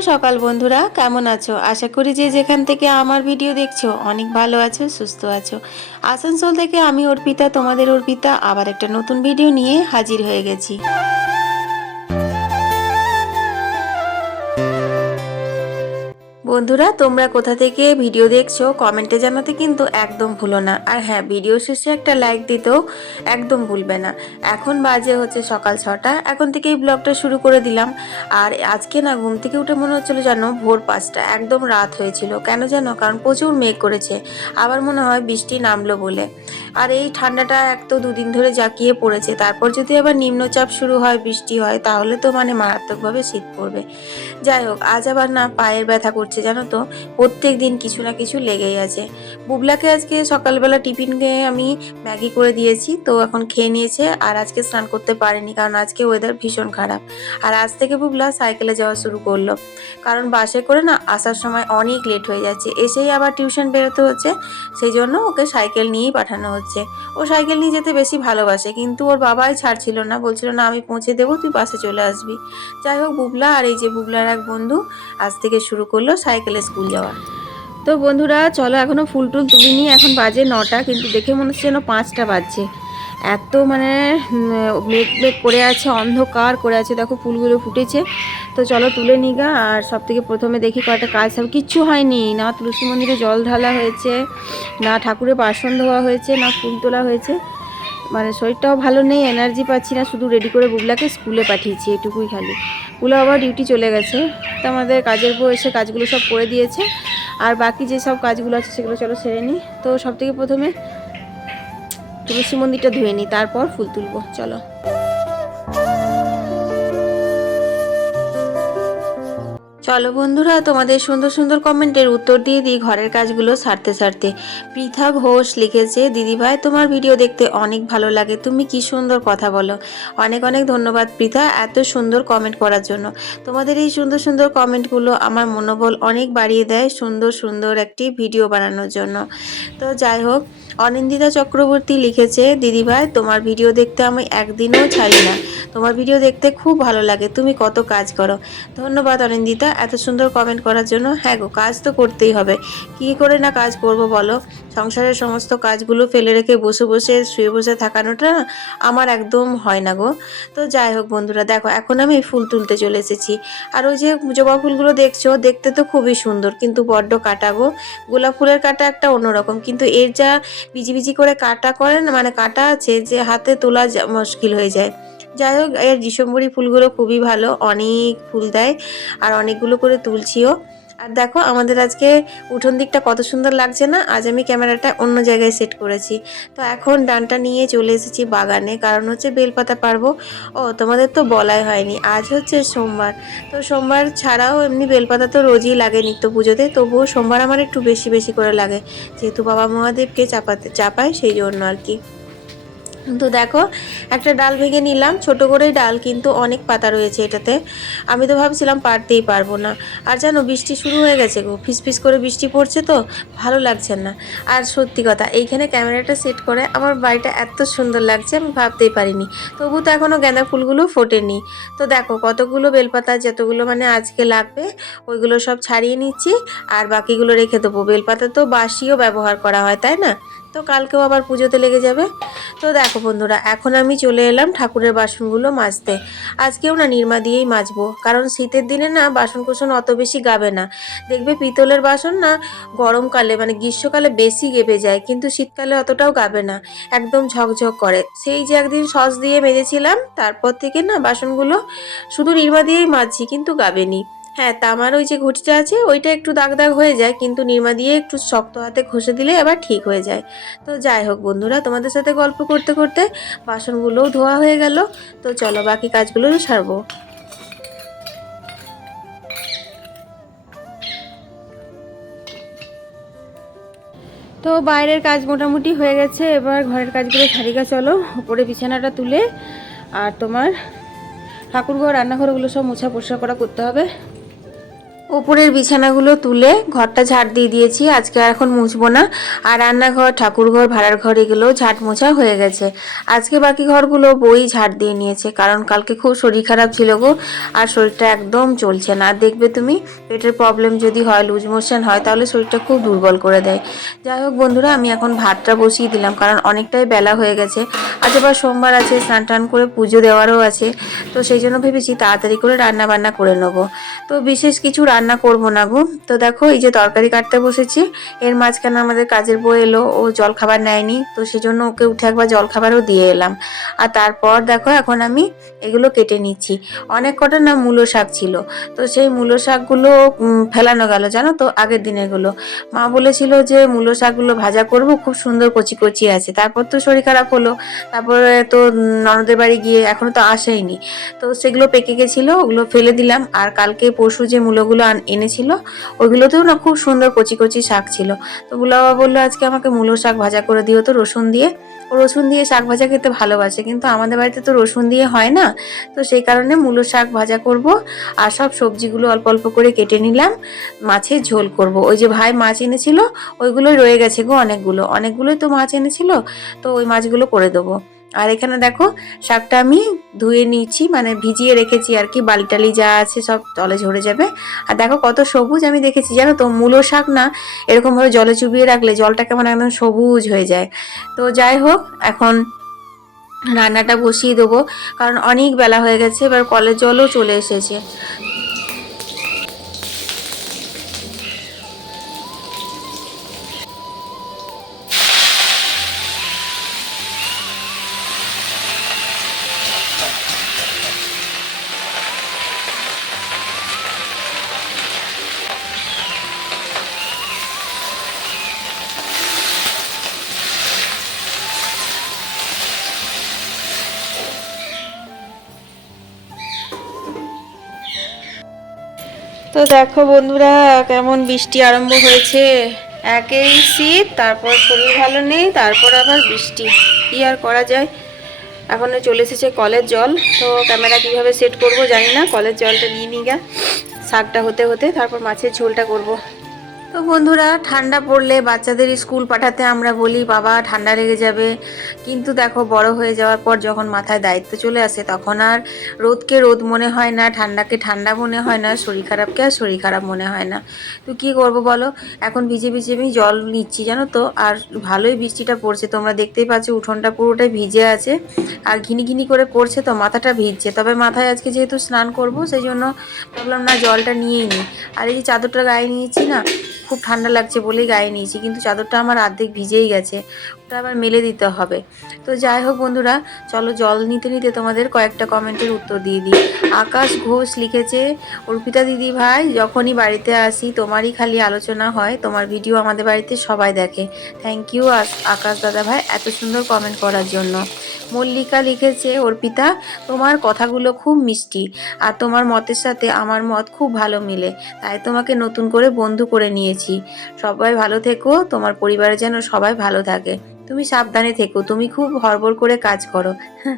সকাল বন্ধুরা, কেমন আছো? আশা করি যে যেখান থেকে আমার ভিডিও দেখছ, অনেক ভালো আছো, সুস্থ আছো। আসানসোল থেকে আমি অর্পিতা, তোমাদের অর্পিতা, আবার একটা নতুন ভিডিও নিয়ে হাজির হয়ে গেছি। বন্ধুরা, তোমরা কোথা থেকে ভিডিও দেখছ কমেন্টে জানাতে কিন্তু একদম ভুলো না। আর হ্যাঁ ভিডিও শেষে একটা লাইক দিতেও একদম ভুলবে না। এখন বাজে হচ্ছে সকাল ছটা, এখন থেকেই ব্লগটা শুরু করে দিলাম। আর আজকে না ঘুম থেকে উঠে মনে হচ্ছিল জানো, ভোর পাঁচটা, একদম রাত হয়েছিল। কেন জানো? কারণ প্রচুর মেঘ করেছে, আবার মনে হয় বৃষ্টি নামলো বলে। আর এই ঠান্ডাটা এক তো দুদিন ধরে জাঁকিয়ে পড়েছে, তারপর যদি আবার নিম্নচাপ শুরু হয়, বৃষ্টি হয়, তাহলে তো মানে মারাত্মকভাবে শীত পড়বে। যাই হোক, আজ আবার না পায়ের ব্যথা করছে জানো তো? প্রত্যেক দিন কিছু না কিছু লেগেই আছে। বুবলাকে আজকে সকালবেলা টিফিন খেয়ে আমি ম্যাগি করে দিয়েছি, তো এখন খেয়ে নিয়েছে আর আজকে স্নান করতে পারেনি কারণ আজকে ওয়েদার ভীষণ খারাপ। আর আজ থেকে বুবলা সাইকেলে যাওয়া শুরু করল। কারণ বাসে করে না আসার সময় অনেক লেট হয়ে যাচ্ছে। এসেই আবার টিউশন বেরোতে হচ্ছে সেই জন্য ওকে সাইকেল নিয়েই পাঠানো হচ্ছে। ও সাইকেল নিয়ে যেতে বেশি ভালোবাসে, কিন্তু ওর বাবাই ছাড়ছিল না, বলছিল, না, আমি পৌঁছে দেবো, তুই বাসে চলে আসবি। যাই হোক, বুবলা আর এই যে বুবলার এক বন্ধু আজ থেকে শুরু করল সাইকেলে স্কুল যাওয়া। তো বন্ধুরা, চলো এখনও ফুল টুল তুলিনি, এখন বাজে নটা, কিন্তু দেখে মনে হচ্ছে যেন পাঁচটা বাজছে। এত মানে মেঘ মেঘ করে আছে, অন্ধকার করে আছে, দেখো ফুলগুলো ফুটেছে। তো চলো তুলে নিগা আর সব থেকে প্রথমে দেখি কয়েকটা কাজ সব কিচ্ছু হয়নি, না তুলসী মন্দিরে জল ঢালা হয়েছে, না ঠাকুরের বাসন ধোয়া হয়েছে, না ফুল তোলা হয়েছে। মানে শরীরটাও ভালো নেই এনার্জি পাচ্ছি না, শুধু রেডি করে বুবলাকে স্কুলে পাঠিয়েছি এটুকুই খালি। বুবলা আবার ডিউটি চলে গেছে। তো আমাদের কাজের বউ এসে কাজগুলো সব করে দিয়েছে। আর বাকি যে সব কাজগুলো আছে সেগুলো চলো সেরে নিই তো সব থেকে প্রথমে তুলসী মন্দিরটা ধুয়ে নিই তারপর ফুল তুলবো, চলো। চলো বন্ধুরা, তোমাদের সুন্দর সুন্দর কমেন্টের উত্তর দিয়ে দিই ঘরের কাজগুলো সারতে সারতে। পৃথা ঘোষ লিখেছে দিদিভাই তোমার ভিডিও দেখতে অনেক ভালো লাগে, তুমি কি সুন্দর কথা বলো। অনেক অনেক ধন্যবাদ পৃথা, এত সুন্দর কমেন্ট করার জন্য। তোমাদের এই সুন্দর সুন্দর কমেন্টগুলো আমার মনোবল অনেক বাড়িয়ে দেয় সুন্দর সুন্দর একটি ভিডিও বানানোর জন্য। তো যাই হোক, অনিন্দিতা চক্রবর্তী লিখেছে দিদিভাই তোমার ভিডিও দেখতে আমি একদিনও ছাড়ি না। তোমার ভিডিও দেখতে খুব ভালো লাগে, তুমি কত কাজ করো। ধন্যবাদ অনিন্দিতা এত সুন্দর কমেন্ট করার জন্য হ্যাঁ গো, কাজ তো করতেই হবে। কী করে না কাজ করব বলো? সংসারের সমস্ত কাজগুলো ফেলে রেখে বসে বসে, শুয়ে বসে থাকানোটা আমার একদম হয় না গো। তো যাই হোক বন্ধুরা, দেখো, এখন আমি ফুল তুলতে চলে এসেছি। আর ওই যে জবা ফুলগুলো দেখছ, দেখতে তো খুবই সুন্দর, কিন্তু বড্ড কাটা গো। গোলাপ ফুলের কাটা একটা অন্যরকম, কিন্তু এর যা বিজি বিজি করে কাটা করেন মানে কাটা আছে, যে হাতে তোলা মুশকিল হয়ে যায়। যাই হোক, এর ডিসেম্বরি ফুলগুলো খুবই ভালো, অনেক ফুল দেয় আর অনেকগুলো করে তুলছিও। আর দেখো, আমাদের আজকে উঠোন দিকটা কত সুন্দর লাগছে না? আজ আমি ক্যামেরাটা অন্য জায়গায় সেট করেছি। তো এখন ডানটা নিয়ে চলে এসেছি বাগানে, কারণ হচ্ছে বেলপাতা পারব ও, তোমাদের তো বলাই হয়নি, আজ হচ্ছে সোমবার। তো সোমবার ছাড়াও এমনি বেলপাতা তো রোজই লাগে নিত্য পুজোতে, তবুও সোমবার আমার একটু বেশি বেশি করে লাগে। যেহেতু বাবা মহাদেবকে চাপাতে, চাপায় সেই জন্য আর কি। তো দেখো, একটা ডাল ভেঙে নিলাম। ছোট করেই ডাল, কিন্তু অনেক পাতা রয়েছে এটাতে। আমি তো ভাবছিলাম পারতেই পারব না। আর জানো, বৃষ্টি শুরু হয়ে গেছে গো। ফিস ফিস করে বৃষ্টি পড়ছে তো, ভালো লাগছে না। আর সত্যি কথা, এইখানে ক্যামেরাটা সেট করে আমার বাড়িটা এত সুন্দর লাগছে, আমি ভাবতেই পারিনি। তবু তো এখনও গাঁদা ফুলগুলো ফোটেনি। তো দেখো, কতগুলো বেলপাতা, যতগুলো মানে আজকে লাগবে, ওইগুলো সব ছাড়িয়ে নিচ্ছি। আর বাকিগুলো রেখে দেবো। বেলপাতা তো বাসিও ব্যবহার করা হয়, তাই না? তো কালকেও আবার পুজোতে লেগে যাবে। তো দেখো বন্ধুরা, এখন আমি চলে এলাম ঠাকুরের বাসনগুলো মাজতে। আজকেও না নির্মা দিয়েই মাজবো, কারণ শীতের দিনে না বাসন কোসন অত বেশি গাবে না। দেখবে পিতলের বাসন না গরমকালে মানে গ্রীষ্মকালে বেশি গেবে যায়, কিন্তু শীতকালে অতটাও গাবে না, একদম ঝকঝক করে। সেই যে একদিন সস দিয়ে মেজেছিলাম, তারপর থেকে না বাসনগুলো শুধু নির্মা দিয়েই মাজছি, কিন্তু গাবেনি। হ্যাঁ তামার ওই যে ঘটিটা আছে, ওইটা একটু দাগ দাগ হয়ে যায়, কিন্তু নির্মা দিয়ে একটু শক্ত হাতে ঘষে দিলে আবার ঠিক হয়ে যায়। তো যাই হোক বন্ধুরা, তোমাদের সাথে গল্প করতে করতে বাসনগুলোও ধোয়া হয়ে গেল, তো চলো বাকি কাজগুলো সারবো। তো বাইরের কাজ মোটামুটি হয়ে গেছে, এবার ঘরের কাজগুলো সারিকা চলো, উপরে বিছানাটা তুলে, আর তোমার ঠাকুরঘর, রান্নাঘরগুলো সব মোছা পরিষ্কার করা করতে হবে। ওপরের বিছানাগুলো তুলে ঘরটা ঝাড় দিয়ে দিয়েছি। আজকে আর এখন মুছবো না। আর রান্নাঘর, ঠাকুরঘর, ভাড়ার ঘর এগুলো ঝাঁট মোছা হয়ে গেছে। আজকে বাকি ঘরগুলো বই ঝাড় দিয়ে নিয়েছে, কারণ কালকে খুব শরীর খারাপ ছিল গো, আর শরীরটা একদম চলছে না। আর দেখবে তুমি, পেটের প্রবলেম যদি হয় লুজ মোশন হয়, তাহলে শরীরটা খুব দুর্বল করে দেয়। যাই হোক বন্ধুরা, আমি এখন ভাতটা বসিয়ে দিলাম, কারণ অনেকটাই বেলা হয়ে গেছে। আজ আবার সোমবার আছে, স্নান টান করে পুজো দেওয়ারও আছে। তো সেই জন্য ভেবেছি তাড়াতাড়ি করে রান্না বান্না করে নেব। তো বিশেষ কিছু রান্না করব না গো। তো দেখো, এই যে তরকারি কাটতে বসেছি, এর মাঝখানে আমাদের কাজের বই এলো, ও জল খাবার নেয়নি, তো সেজন্য ওকে উঠে একবার জল খাবারও দিয়ে এলাম। আর তারপর দেখো, এখন আমি এগুলো কেটে নিচ্ছি। অনেক কটা না মূলো শাক ছিল, তো সেই মূলো শাকগুলো ফেলানো গেল, জানো তো, আগের দিনেরগুলো। মা বলেছিল যে মূলো শাকগুলো ভাজা করব, খুব সুন্দর কচি কচি আছে। তারপর তো শরীর খারাপ হলো, তারপরে তো ননদের বাড়ি গিয়ে এখনও তো আসেইনি। তো সেগুলো পেকে গেছিল, ওগুলো ফেলে দিলাম, আর কালকে পরশু যে মূলোগুলো আন- এনেছিল। ওইগুলোতেও না খুব সুন্দর কচি কচি শাক ছিল। তো বুলা বাবা বলল, আজকে আমাকে মূলো শাক ভাজা করে দিও তো রসুন দিয়ে। ও রসুন দিয়ে শাক ভাজা খেতে ভালোবাসে, কিন্তু আমাদের বাড়িতে তো রসুন দিয়ে হয় না। তো সেই কারণে মূলো শাক ভাজা করব আর সব সবজিগুলো অল্প অল্প করে কেটে নিলাম, মাছের ঝোল করব। ওই যে ভাই মাছ এনেছিল, ওইগুলোই রয়ে গেছে গো অনেকগুলো। অনেকগুলোই তো মাছ এনেছিল, তো ওই মাছগুলো করে দেবো। আর এখানে দেখো, শাকটা আমি ধুয়ে নিয়েছি মানে ভিজিয়ে রেখেছি আর কি বালি টালি যা আছে সব জলে ঝরে যাবে। আর দেখো কত সবুজ আমি দেখেছি, জানো তো, মূলো শাক না এরকমভাবে জলে চুবিয়ে রাখলে জলটা কেমন একদম সবুজ হয়ে যায়। তো যাই হোক, এখন রান্নাটা বসিয়ে দেবো, কারণ অনেক বেলা হয়ে গেছে, এবার কলের জলও চলে এসেছে। তো দেখো বন্ধুরা, কেমন বৃষ্টি আরম্ভ হয়েছে। একেই শীত, তারপর শরীর ভালো নেই, তারপর আবার বৃষ্টি। কী আর করা যায়? এখন চলে এসেছে কলের জল। তো ক্যামেরা কীভাবে সেট করব জানি না, কলের জলটা নিয়ে নিগা শাকটা হতে হতে, তারপর মাছের ঝোলটা করব। তো বন্ধুরা, ঠান্ডা পড়লে বাচ্চাদের স্কুল পাঠাতে আমরা বলি, বাবা, ঠান্ডা লেগে যাবে। কিন্তু দেখো, বড় হয়ে যাওয়ার পর যখন মাথায় দায়িত্ব চলে আসে, তখন আর রোদকে রোদ মনে হয় না, ঠান্ডাকে ঠান্ডা মনে হয় না, শরীর খারাপকে আর শরীর খারাপ মনে হয় না। তো কি করব বলো? এখন ভিজে ভিজে আমি জল নিচ্ছি, জানো তো? আর ভালোই বৃষ্টিটা পড়ছে, তোমরা দেখতেই পাচ্ছ উঠোনটা পুরোটাই ভিজে আছে। আর ঘিনি ঘিনি করে পড়ছে তো, মাথাটা ভিজছে। তবে মাথায় আজকে যেহেতু স্নান করব, সেই জন্য ভাবলাম না জলটা নিয়েই নিই। আর এই যে চাদরটা গায়ে নিয়েছি না খুব ঠান্ডা লাগছে বলেই গায়ে নিয়েছি, কিন্তু চাদরটা আমার অর্ধেক ভিজেই গেছে, ওটা আবার মেলে দিতে হবে। তো যাই হোক বন্ধুরা, চলো জল নিতে নিতে তোমাদের কয়েকটা কমেন্টের উত্তর দিয়ে দিই। আকাশ ঘোষ লিখেছে, অর্পিতা দিদি ভাই, যখনই বাড়িতে আসি, তোমারই খালি আলোচনা হয়, তোমার ভিডিও আমাদের বাড়িতে সবাই দেখে। থ্যাংক ইউ আকাশ দাদা ভাই, এত সুন্দর কমেন্ট করার জন্য। মল্লিকা লিখেছে, অর্পিতা, তোমার কথাগুলো খুব মিষ্টি, আর তোমার মতের সাথে আমার মত খুব ভালো মিলে, তাই তোমাকে নতুন করে বন্ধু করে নিয়েছি। সবাই ভালো থেকো, তোমার পরিবারে যেন সবাই ভালো থাকে। তুমি সাবধানে থেকো, তুমি খুব হরবর করে কাজ করো।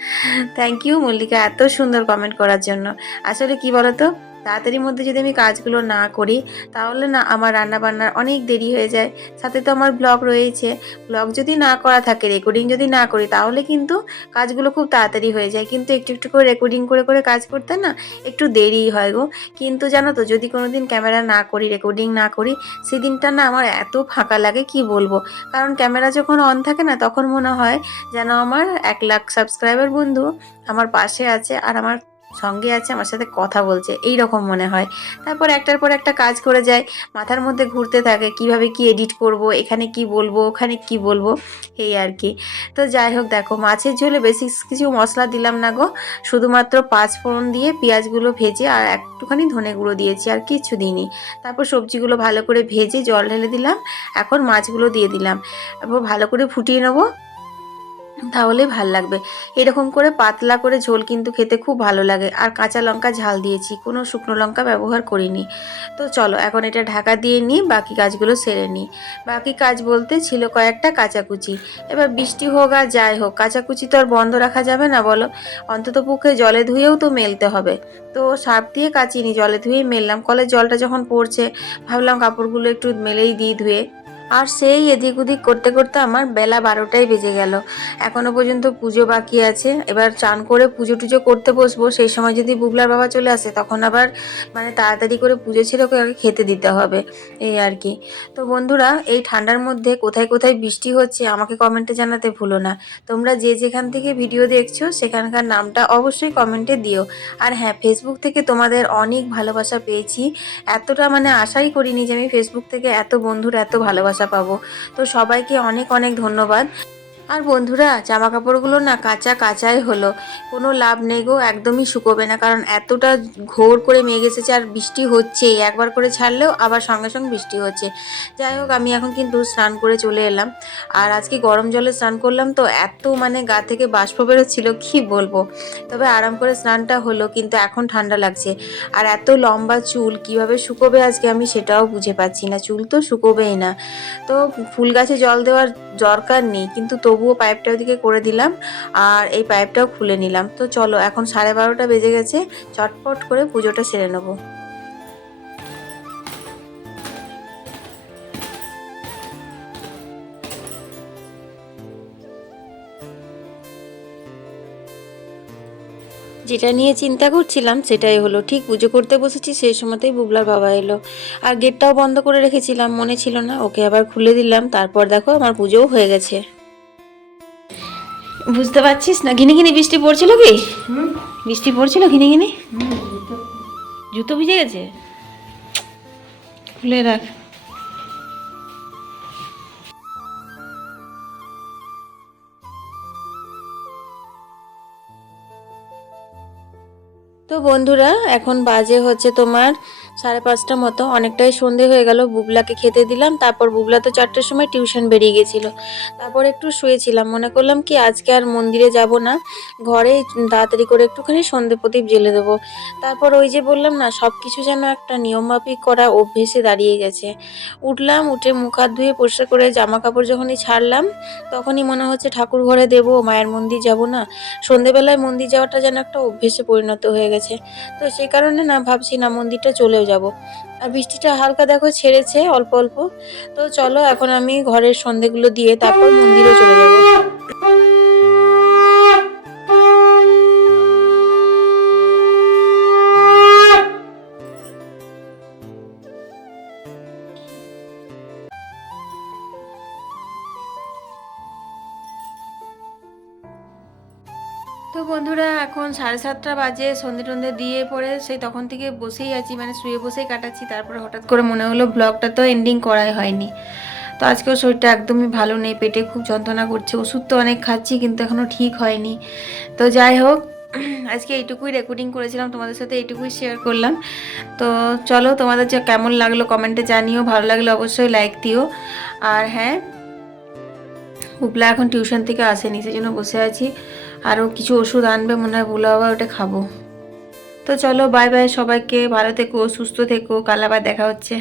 থ্যাংক ইউ মল্লিকা, এত সুন্দর কমেন্ট করার জন্য। আসলে কি বলতো? তাড়াতাড়ির মধ্যে যদি আমি কাজগুলো না করি, তাহলে না আমার রান্না বান্নার অনেক দেরি হয়ে যায়। সাথে তো আমার ব্লগ রয়েছে ব্লগ যদি না করা থাকে রেকর্ডিং যদি না করি, তাহলে কিন্তু কাজগুলো খুব তাড়াতাড়ি হয়ে যায়। কিন্তু একটু একটু করে রেকর্ডিং করে করে কাজ করতে না একটু দেরি হয় গো। কিন্তু জানো তো, যদি কোনো দিন ক্যামেরা না করি রেকর্ডিং না করি, সেদিনটা না আমার এত ফাঁকা লাগে, কি বলব? কারণ ক্যামেরা যখন অন থাকে না, তখন মনে হয় যেন আমার এক লাখ সাবস্ক্রাইবার বন্ধু আমার পাশে আছে, আর আমার সঙ্গে আছে, আমার সাথে কথা বলছে এই রকম মনে হয়। তারপর একটার পর একটা কাজ করে যায়, মাথার মধ্যে ঘুরতে থাকে, কীভাবে কি এডিট করব, এখানে কি বলব, ওখানে কি বলব, এই আর কি। তো যাই হোক, দেখো, মাছের ঝোলে বেশি কিছু মশলা দিলাম না গো, শুধুমাত্র পাঁচ ফোড়ন দিয়ে পেঁয়াজগুলো ভেজে আর একটুখানি ধনে গুঁড়ো দিয়েছি আর কিচ্ছু দিইনি। তারপর সবজিগুলো ভালো করে ভেজে জল ঢেলে দিলাম, এখন মাছগুলো দিয়ে দিলাম। তারপর ভালো করে ফুটিয়ে নেব তাহলেই ভালো লাগবে। এরকম করে পাতলা করে ঝোল কিন্তু খেতে খুব ভালো লাগে। আর কাঁচা লঙ্কা ঝাল দিয়েছি, কোনো শুকনো লঙ্কা ব্যবহার করিনি। তো চলো, এখন এটা ঢাকা দিয়ে নিই, বাকি কাজগুলো সেরে নিই। বাকি কাজ বলতে ছিল কয়েকটা কাচাকুচি। এবার বৃষ্টি হোক আর যাই হোক, কাচাকুচি তো আর বন্ধ রাখা যাবে না বলো? অন্তত পক্ষে জলে ধুয়েও তো মেলতে হবে। তো সার্ফ দিয়ে কাচিনি, জলে ধুয়েই মেললাম। কলের জলটা যখন পড়ছে, ভাবলাম কাপড়গুলো একটু মেলেই দিই ধুয়ে। আর সেই এদিক ওদিক করতে করতে আমার বেলা বারোটাই বেজে গেল। এখনও পর্যন্ত পুজো বাকি আছে। এবার চান করে পুজো টুজো করতে বসবো। সেই সময় যদি বুবলার বাবা চলে আসে, তখন আবার মানে তাড়াতাড়ি করে পুজো ছেড়ে ওকে খেতে দিতে হবে। এই আর কি। তো বন্ধুরা, এই ঠান্ডার মধ্যে কোথায় কোথায় বৃষ্টি হচ্ছে আমাকে কমেন্টে জানাতে ভুলো না। তোমরা যে যেখান থেকে ভিডিও দেখছ, সেখানকার নামটা অবশ্যই কমেন্টে দিও। আর হ্যাঁ ফেসবুক থেকে তোমাদের অনেক ভালোবাসা পেয়েছি। এতটা মানে আশাই করিনি যে আমি ফেসবুক থেকে এত বন্ধুর এত ভালোবাসা পাবো। তো সবাইকে অনেক অনেক ধন্যবাদ। আর বন্ধুরা জামা কাপড়গুলো না কাঁচা কাঁচাই হলো। কোনো লাভ নেই গো, একদমই শুকোবে না, কারণ এতটা ঘোর করে মেঘ এসেছে আর বৃষ্টি হচ্ছেই। একবার করে ছাড়লেও আবার সঙ্গে সঙ্গে বৃষ্টি হচ্ছে। যাই হোক, আমি এখন কিন্তু স্নান করে চলে এলাম। আর আজকে গরম জলে স্নান করলাম তো এত মানে গা থেকে বাষ্প বেরোচ্ছিল, কি বলব? তবে আরাম করে স্নানটা হলো, কিন্তু এখন ঠান্ডা লাগছে। আর এত লম্বা চুল, কীভাবে শুকোবে আজকে আমি সেটাও বুঝে পাচ্ছি না। চুল তো শুকোবেই না। তো ফুল গাছে জল দেওয়ার দরকার নেই, কিন্তু তবুও পাইপটা ওদিকে করে দিলাম আর এই পাইপটাও খুলে নিলাম। তো চলো, এখন সাড়ে বারোটা বেজে গেছে, চটপট করে পুজোটা সেরে নেব। যেটা নিয়ে চিন্তা করছিলাম সেটাই হলো, ঠিক পুজো করতে বসেছি সেই সময়তেই বুবলার বাবা এলো। আর গেটটাও বন্ধ করে রেখেছিলাম, মনে ছিল না, ওকে আবার খুলে দিলাম, তারপর দেখো আমার পুজোও হয়ে গেছে। বুঝতে পারছিস না? ঘিনে ঘিনি বৃষ্টি পড়ছিল কি? বৃষ্টি পড়ছিল ঘিনে ঘিনি? জুতো ভিজে গেছে? খুলে রাখ। তো বন্ধুরা এখন বাজে হচ্ছে তোমার সাড়ে পাঁচটা মতো অনেকটাই সন্ধে হয়ে গেল, বুবলাকে খেতে দিলাম, তারপর বুবলা তো চারটের সময় টিউশন বেরিয়ে গেছিল। তারপর একটু শুয়েছিলাম, মনে করলাম কি আজকে আর মন্দিরে যাব না, ঘরে তাড়াতাড়ি করে একটুখানি সন্ধে প্রদীপ জেলে দেবো। তারপর ওই যে বললাম না সব কিছু যেন একটা নিয়মমাফিক করা অভ্যেসে দাঁড়িয়ে গেছে। উঠলাম, উঠে মুখ হাত ধুয়ে পরিষ্কার করে জামা কাপড় যখনই ছাড়লাম, তখনই মনে হচ্ছে ঠাকুর ঘরে দেবো, মায়ের মন্দির যাব না। সন্ধেবেলায় মন্দির যাওয়াটা যেন একটা অভ্যেসে পরিণত হয়ে গেছে। তো সেই কারণে না ভাবছি না মন্দিরটা চলেও যাব। আর বৃষ্টিটা হালকা দেখো ছেড়েছে, অল্প অল্প। তো চলো, এখন আমি ঘরের সন্ধেগুলো দিয়ে তারপর মন্দিরে চলে যাব। বন্ধুরা, এখন সাড়ে সাতটা বাজে, সন্ধে টন্ধে দিয়ে পরে সেই তখন থেকে বসেই আছি মানে শুয়ে বসেই কাটাচ্ছি, তারপরে হঠাৎ করে মনে হলো ব্লগটা তো এন্ডিং করাই হয়নি। তো আজকেও শরীরটা একদমই ভালো নেই, পেটে খুব যন্ত্রণা করছে, ওষুধ তো অনেক খাচ্ছি, কিন্তু এখনও ঠিক হয়নি। তো যাই হোক, আজকে এইটুকুই রেকর্ডিং করেছিলাম, তোমাদের সাথে এইটুকুই শেয়ার করলাম। তো চলো, তোমাদের যে কেমন লাগল কমেন্টে জানিও, ভালো লাগলে অবশ্যই লাইক দিও। আর হ্যাঁ উপলা এখন টিউশন থেকে আসেনি সেই জন্য বসে আছি। আরও কিছু ওষুধ আনবে, মনে হয় ভুলে আবার ওটা খাব। তো চলো বাই বাই সবাইকে, ভালো থেকো, সুস্থ থেকো, কাল আবার দেখা হচ্ছে।